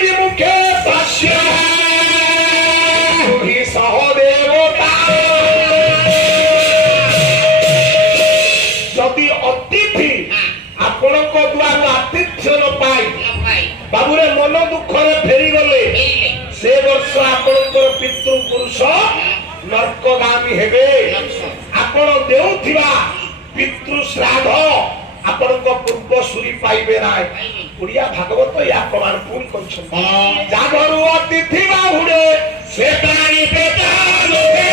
विमुखे पश्य सहदेवता जदि अतिथि आपण द्वारा आतिथ्य न पाई बाबूरे मन दुख फेरी गले से वर्ष आपणकर पितृपुरुष नर्कगामी हेबे आपण देउथिबा पितृ श्राद्ध आपण पूर्व सूरी पाइबे नाय उड़िया भागवत या प्रमाण पूर्ण करछन जागरु अतिथि बाहुडे से प्राणी पेटा लोके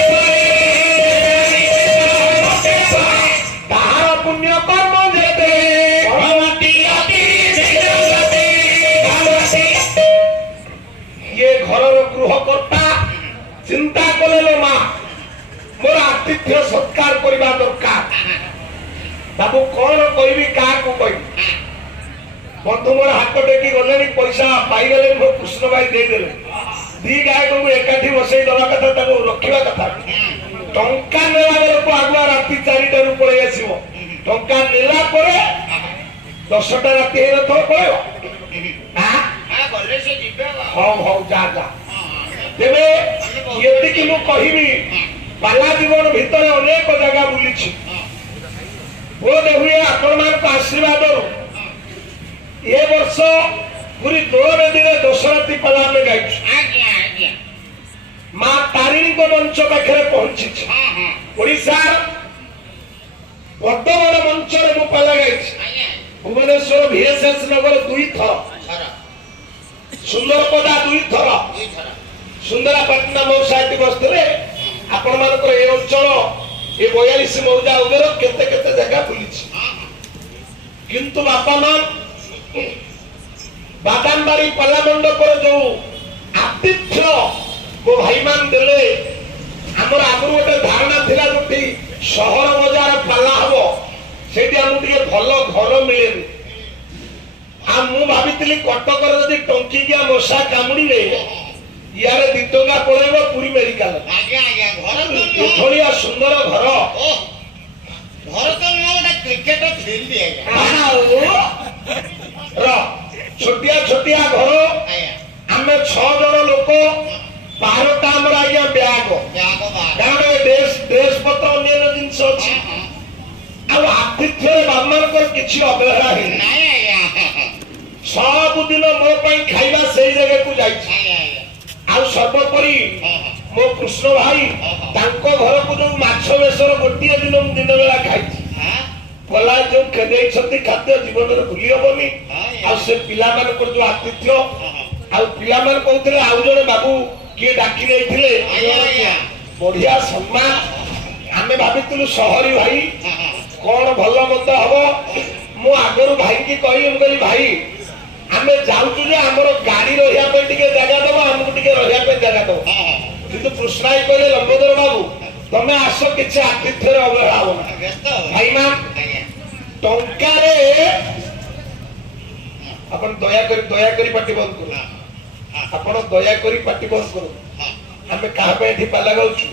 ताहार पुण्य कर्म जेते भवति अति शीघ्रते ये घरर गृहकर्ता चिंता कले मा मोर आतिथ्य सत्कार करबा दरकार बाबू कौन कहबी क्या कहबी बंधु मोर हाथ टेकी गले पैसा पाईगले मो कृष्ण भाई देदेले दी गाय को एकाठी बसई दवा कथा रखा कथा टंका नेला बेलू आगुआ राति 4टा रु पड़े आसो टंका नेला 10टा राति तो पड़ो हौ जा जा तेरे ये मु कहबी पाला जीवन भितर अनेक जगह बुली वो देखिए आपण आशीर्वाद ये वर्ष पूरी 2 दिन दशराती पाला में गाई माँ तारिणी को मंच पाखे पहुंची बर्तमान मंच में पाला गाई भुवनेश्वर VSS नगर 2 थर सुंदरपदा 2 थर सुंदरापाटना मौसाटी बसते आपण मान ये अंचल ये 42 मौजा उगर केते केते जगह बुली किंतु बापा मान बादामबाड़ी पाला मंडप जो आतिथ्य मो भाई मान देले हमर आगु गोटे धारणा थिला जोटी शहर बाजार पाला हबो सेठी हमु टिके भलो घर मिलेनी आ मु भाबितली कटक रे जदी टंकी गया मशा कामुडी रे यार 2 टका पळेबो पुरी मेडिकल आज्ञा घर तो थोड़िया सुंदर घर तो ना क्रिकेट खेल दिया रो छोटिया छोटिया घर आमे 6 जन लोक 12टा हमर आज्ञा ब्याग कारण ड्रेस पत्र अन्य जिंस अछि आ आतिथ्य बामन को किछि अवहेला हे नाही आज्ञा सब दिन मो पई खाइबा सेई जगह को जाई आ सर्वोपरि मो कृष्ण भाई तांको घर को जो माछ बेसर गोटिए दिन बेला खाई गला जो खेदे छति खाद्य जीवन रे भूली होबनी आ से पिला मान को जो आतिथ्य आ पिला मान कहउतले आ जने बाबू के डाकी देथिले बढ़िया सम्मान हमें भाबितलु शहरी भाई कौन भलो मंद हबो मु आगरु भाई की कहि भाई आमे जाउछु जे हमरो गाड़ी रहिया पे टिके जगह दबो हमको टिके रहिया पे जगह दबो किंतु कृष्णाई कहले लंबोदर बाबू तमे आसो किछि आतिथ्य रे अवहेला हो भाई मान टंका रे अपन दया करी पाटी बंद करू अपन दया करी पाटी बंद करू हमें कहा पे एठी पाला गाउछु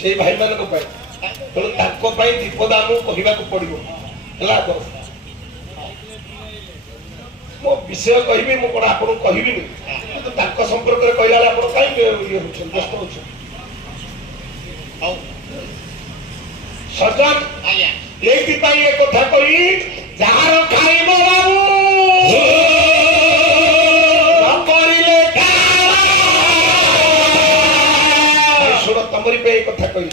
से भाई मान को पाई तो ताको पाई दीपदा मु कहिबा को पड़िबो हला तो मो विषय कहबी मो कोन आपन कहबी नि तो ताको संपर्क रे कहला आपन काई ये होछ व्यस्त होछ सजन आया एति पाई ए कथा कहि जहार खाइबो बाबू नकरिले सुनो तमरी पे ए कथा कहि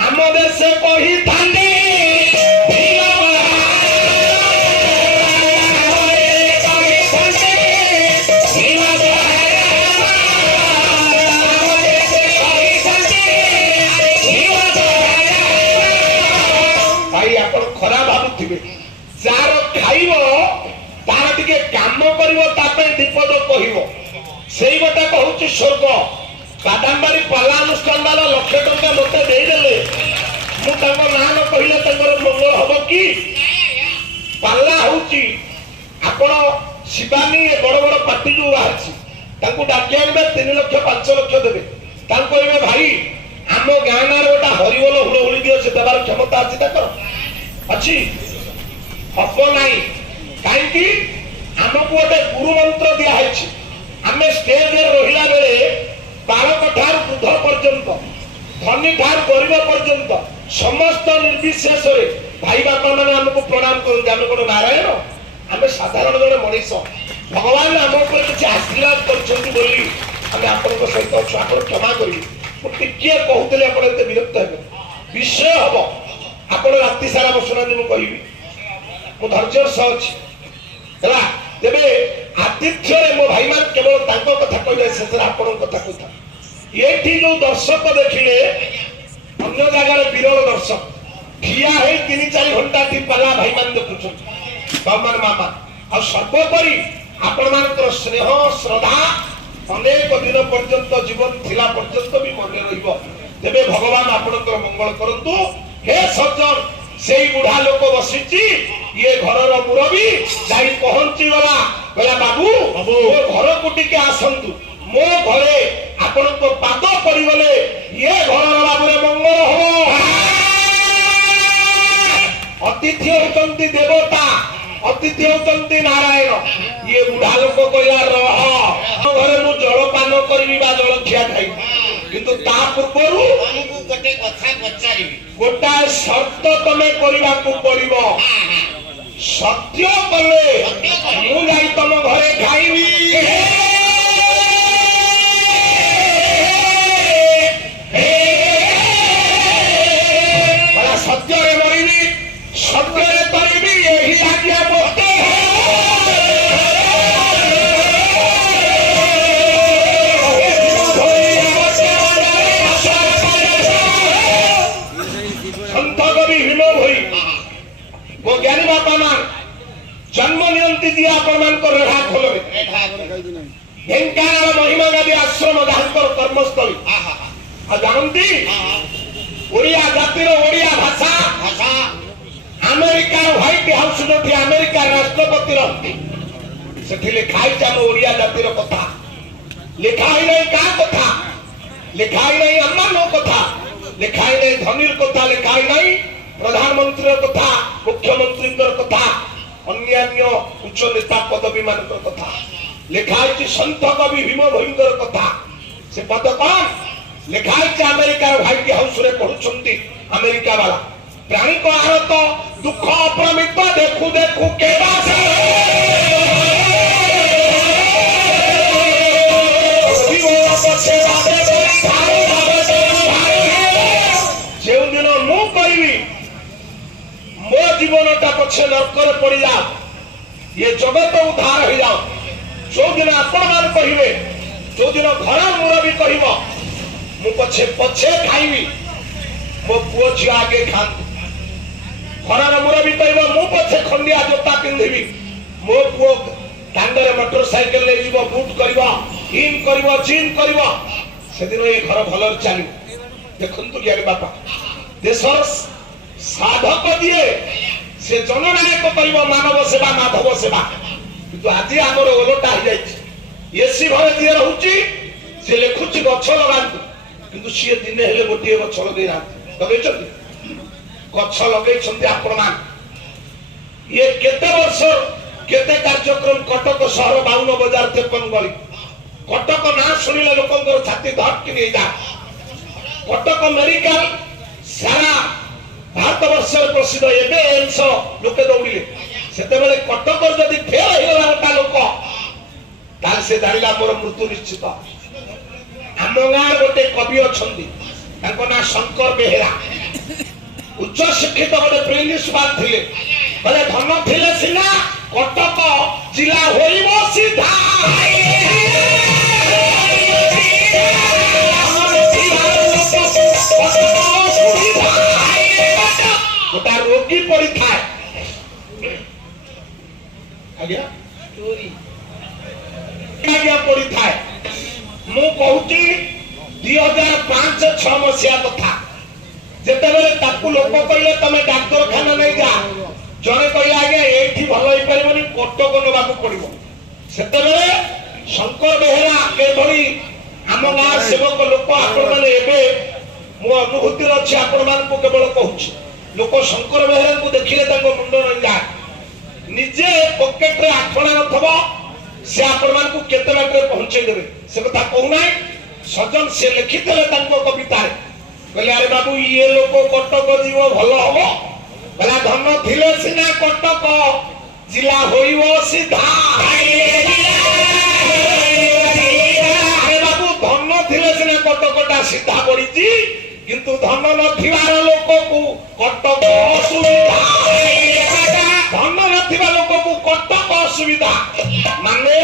हम देश कहि थांदे जार खाइबो तार टिके काम करिवो तापे विपद कहिवो सेई गोटा कहूची स्वर्ग बादामबाड़ी पाला अनुष्ठान वाला लक्ष टंका मते देई देले मु ताको नाम कहिले तंगर मंगल हबो की पाला होची आपण शिवानी बड़ बड़ पार्टी जो बाहरची ताको डाकी आनबे 3 लाख 5 लाख देबे ताको कहबे भाई हम गाना रे गोटा हरिबोल हुलहुली दियो से देबार क्षमता अछि ताकर अछि হব নাই কাইকি আমକୁ ଗୋଟେ ଗୁରୁ ମନ୍ତ୍ର ଦିଆ ହେଇଛି ଆମେ ଷ୍ଟେଜରେ ରହିଲା ବେଳେ ବାଳକ ଠାରୁ ବୃଦ୍ଧ ପର୍ଯ୍ୟନ୍ତ ଧନୀ ଠାରୁ ଗରିବ ପର୍ଯ୍ୟନ୍ତ ସମସ୍ତ ନିର୍ବିଶେଷରେ ଭାଇ ବାପା ମାନେ ଆମକୁ ପ୍ରଣାମ କରନ୍ତି ଆମେ ଗୋଟେ ନାରାୟଣ ଆମେ ସାଧାରଣ ଜଣେ ମଣିଷ ଭଗବାନ ଆମ ଉପରେ କିଛି ଆଶୀର୍ବାଦ କରିଛନ୍ତି ବୋଲି ଆମେ ଆପଣଙ୍କ ସହିତ ଅଛୁ ଆପଣ କ୍ଷମା କରିବେ ମୁଁ ଟିକିଏ କହୁଥିଲି ଆପଣ ଏତେ ବିରକ୍ତ ହେବେ ବିଷୟ ହବ ଆପଣ ରାତି ସାରା ବସୁନାହାନ୍ତି ମୁଁ କହିବି ମୁଁ ଧୈର୍ଯ୍ୟର ସହ ଅଛି ହେଲା ତେବେ ଆତିଥ୍ୟରେ ମୋ ଭାଇମାନେ କେବଳ ତାଙ୍କ କଥା କହିଲେ ଶେଷରେ ଆପଣଙ୍କ କଥା କହିଥା ଏଠି ଯୋଉ ଦର୍ଶକ ଦେଖିଲେ ଅନ୍ୟ ଜାଗାରେ ବିରଳ ଦର୍ଶକ ଠିଆ ହେଇ 3-4 ଘଣ୍ଟା ପାଲା ଭାଇମାନେ ଦେଖୁଛନ୍ତି ବାମାନେ ମାମା ଆଉ ସର୍ବୋପରି ଆପଣମାନଙ୍କର ସ୍ନେହ ଶ୍ରଦ୍ଧା ଅନେକ ଦିନ ପର୍ଯ୍ୟନ୍ତ ଜୀବନ ଥିଲା ପର୍ଯ୍ୟନ୍ତ ବି ମନେ ରହିବ ତେବେ ଭଗବାନ ଆପଣଙ୍କର ମଙ୍ଗଳ କରନ୍ତୁ ହେ ସଜ୍ଜନ ସେଇ ବୁଢା ଲୋକ ବସିଛି ଇଏ ଘରର ମୁରବୀ ଯାଇ ପହଞ୍ଚିଗଲା କହିଲା ବାବୁ ମୋ ଘରକୁ ଟିକେ ଆସନ୍ତୁ ମୋ ଘରେ ଆପଣଙ୍କ ପାଦ ପଡିଗଲେ ଇଏ ଘରର ବାବୁରେ ମଙ୍ଗଳ ହବ ଅତିଥି ହେଉଛନ୍ତି ଦେବତା ଅତିଥି ହେଉଛନ୍ତି ନାରାୟଣ ଇଏ ବୁଢା ଲୋକ କହିଲା ରହ ଘରେ ମୁଁ ଜଳପାନ କରିବି ବା ଜଳଖିଆ ଖାଇବି କିନ୍ତୁ ତା ପୂର୍ବରୁ ଆମକୁ ଗୋଟେ କଥା ପଚାରିବି ଗୋଟାଏ ସର୍ତ୍ତ ତମେ କରିବାକୁ ପଡିବ ସତ୍ୟ କଲେ ମୁଁ ଯାଇ ତମ ଘରେ ଖାଇବି ସତ୍ୟରେ ମରିବି ସତ୍ୟରେ କରିବି ଏହି ଆଜ୍ଞା ମୋତେ সন্ত কবি ভীম ভୋଇ ମୋ ଜ୍ଞାନୀ ବାପା ମା ଜନ୍ମ ନିଅନ୍ତି ଯିଏ ଆପଣମାନଙ୍କ ରେଢା ଖୋଲରେ ଢେଙ୍କାନାଳ ମହିମା ଗାଦି ଆଶ୍ରମ ଯାହାଙ୍କର କର୍ମସ୍ଥଳୀ ଆଉ ଜାଣନ୍ତି ଓଡ଼ିଆ ଜାତିର ଓଡ଼ିଆ ଭାଷା ଆମେରିକାର ହ୍ୱାଇଟ୍ ହାଉସ ଯୋଉଠି ଆମେରିକା ରାଷ୍ଟ୍ରପତି ରହନ୍ତି ସେଠି ଲେଖା ହେଇଛି ଆମ ଓଡ଼ିଆ ଜାତିର କଥା ଲେଖା ହେଇନାହିଁ କାହା କଥା ଲେଖା ହେଇନାହିଁ ଆମମାନଙ୍କ କଥା ଲେଖା ହେଇନାହିଁ ଧନୀର କଥା ଲେଖା ହେଇନାହିଁ ପ୍ରଧାନମନ୍ତ୍ରୀର କଥା ମୁଖ୍ୟମନ୍ତ୍ରୀଙ୍କର କଥା ଅନ୍ୟାନ୍ୟ ଉଚ୍ଚ ନେତା ପଦବୀ ମାନଙ୍କର କଥା ଲେଖା ହେଇଛି ସନ୍ଥ କବି ଭୀମ ଭୋଇଙ୍କର କଥା ସେ ପଦ କଣ ଲେଖା ହେଇଛି ଆମେରିକାର ହ୍ୱାଇଟ୍ ହାଉସରେ ପଢୁଛନ୍ତି ଆମେରିକା ବାଲା ପ୍ରାଣୀଙ୍କ ଆହତ ଦୁଃଖ ଅପ୍ରମିତ ଦେଖୁ ଦେଖୁ କେବା ଯେଉଁଦିନ ମୁଁ କହିବି ମୋ ଜୀବନଟା ପଛେ ନର୍କରେ ପଡିଯାଉ ଇଏ ଜଗତ ଉଦ୍ଧାର ହେଇଯାଉ ଯୋଉଦିନ ଆପଣମାନେ କହିବେ ଯୋଉଦିନ ଘର ମୁରବୀ କହିବ ମୁଁ ପଛେ ପଛେ ଖାଇବି ମୋ ପୁଅ ଝିଅ ଆଗେ ଖାଆନ୍ତୁ ଘରର ମୁରବୀ କହିବ ମୁଁ ପଛେ ଖଣ୍ଡିଆ ଜୋତା ପିନ୍ଧିବି ମୋ ପୁଅ ଦାଣ୍ଡରେ ମୋଟର ସାଇକେଲ ନେଇଯିବ ବୁଟ କରିବ ଇନ୍ କରିବ ଜିନ୍ କରିବ ସେଦିନ ଏ ଘର ଭଲରେ ଚାଲିବ ଦେଖନ୍ତୁ ଜ୍ଞାନୀ ବାପା ଦେଶର ସାଧକ ଯିଏ ସେ ଜନନାୟକ କରିବ ମାନବ ସେବା ମାଧବ ସେବା କିନ୍ତୁ ଆଜି ଆମର ଓଲଟା ହେଇଯାଇଛି ଏସି ଘରେ ଯିଏ ରହୁଛି ସେ ଲେଖୁଛି ଗଛ ଲଗାନ୍ତୁ କିନ୍ତୁ ସିଏ ଦିନେ ହେଲେ ଗୋଟିଏ ଗଛ ଲଗେଇନାହାନ୍ତି ଲଗେଇଛନ୍ତି ଗଛ ଲଗେଇଛନ୍ତି ଆପଣମାନେ ଇଏ କେତେ ବର୍ଷ କେତେ କାର୍ଯ୍ୟକ୍ରମ କଟକ ସହର 52 ବଜାର 53 ଗଳି କଟକ ନାଁ ଶୁଣିଲେ ଲୋକଙ୍କର ଛାତି ଧଡ଼କି ନେଇଯାଏ କଟକ ମେଡିକାଲ ସାରା ଭାରତ ବର୍ଷରେ ପ୍ରସିଦ୍ଧ ଏବେ ଏମ୍ସ ଲୋକେ ଦୌଡ଼ିଲେ ସେତେବେଳେ କଟକର ଯଦି ଫେଲ ହେଇଗଲା ଗୋଟା ଲୋକ ତାହେଲେ ସେ ଜାଣିଲା ମୋର ମୃତ୍ୟୁ ନିଶ୍ଚିତ ଆମ ଗାଁରେ ଗୋଟେ କବି ଅଛନ୍ତି ତାଙ୍କ ନାଁ ଶଙ୍କର ବେହେରା ଉଚ୍ଚ ଶିକ୍ଷିତ ଗୋଟେ ପ୍ରିନ୍ସିପାଲ ଥିଲେ କହିଲେ ଧନ ଥିଲେ ସିନା କଟକ ଜିଲ୍ଲା ହୋଇବ ସିଧା ଗୋଟା ରୋଗୀ ପଡିଥାଏ ଆଜ୍ଞା ପଡିଥାଏ ମୁଁ କହୁଛି 2005-6 ମସିହା କଥା ଯେତେବେଳେ ତାକୁ ଲୋକ କହିଲେ ତମେ ଡାକ୍ତରଖାନା ନେଇ ଯା ଜଣେ କହିଲେ ଆଜ୍ଞା ଏଇଠି ଭଲ ହେଇପାରିବନି କଟକ ନେବାକୁ ପଡିବ ସେତେବେଳେ ଶଙ୍କର ବେହେରା ଏଭଳି ଆମ ଗାଁ ସେବକ ଲୋକ ଆପଣମାନେ ଏବେ ମୋ ଅନୁଭୂତିରେ ଅଛି ଆପଣମାନଙ୍କୁ କେବଳ କହୁଛି ଲୋକ ଶଙ୍କର ବେହେରାଙ୍କୁ ଦେଖିଲେ ତାଙ୍କ ମୁଣ୍ଡ ନଇଁଯାଏ पॉकेट रे आठणा नथबो से आपण मान को केते बाटे पहुंचे देबे से कथा कहू नाही सजन से लिखितले तांको कविता रे कहले अरे बाबू ये लोक कटक जीव भलो हबो कहला धन थिले सिना कटक जिला होइबो सीधा अरे बाबू धन थिले सिना कटकटा सीधा पड़ीची किंतु धन नथिबार लोक को कटक असुविधा धन नथिबा लोक को कटक असुविधा माने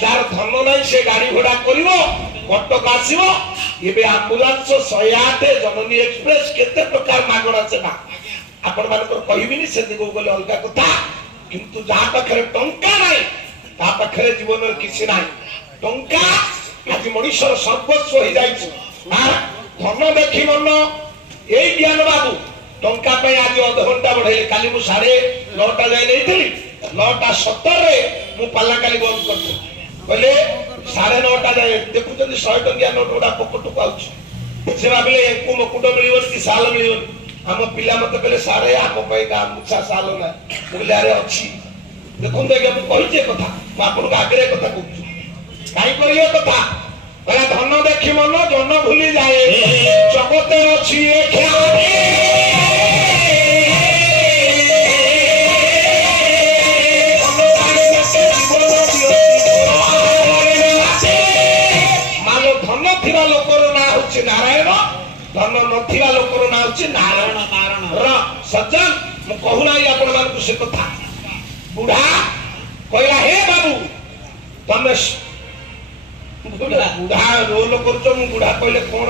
जार धन नै से गाड़ी घोड़ा करिवो कटक आसीबो एबे एम्बुलेंस 108 जननी एक्सप्रेस केते प्रकार मागणा सेवा आपण मान को कहिबिनी से दिगो गले अलगा कथा किंतु जा पाखरे टंका नै ता पाखरे जीवन रे किछि नै टंका आज मनुष्य सर्वस्व हो जाइछ हां धन देखि मन एई ज्ञान बाबू टंका पे आज आधा घंटा बढ़ाइले काली मु 9:30 जाय नैथिली 9:17 रे मु पाला काली बंद करछु बोले 9:30 जाय देखुचंदी 100 टंकिया नोट उडा पकटु पाउछ से भाबिले को मकुट मिलियो कि साल मिलियो हम पिला मते कहले सारे आम पे गामुछा साल ना बोले अरे अछि देखुन देखे मु कहिजे कथा मु आपन को आगरे कथा कहू काई करियो कथा बड़ा धन देखि मन जन भूली जाए जगते अछि ए ख्याले मालो धन थिरा लोकर ना होछि नारायण धन नथिबा लोकर ना होछि नारायण नारायण र सज्जन मु कहू नाही आपण मान को से कथा बुढ़ा कहला हे बाबू तमे बुढ़ा रोल करछो मु बुढ़ा कहले कोन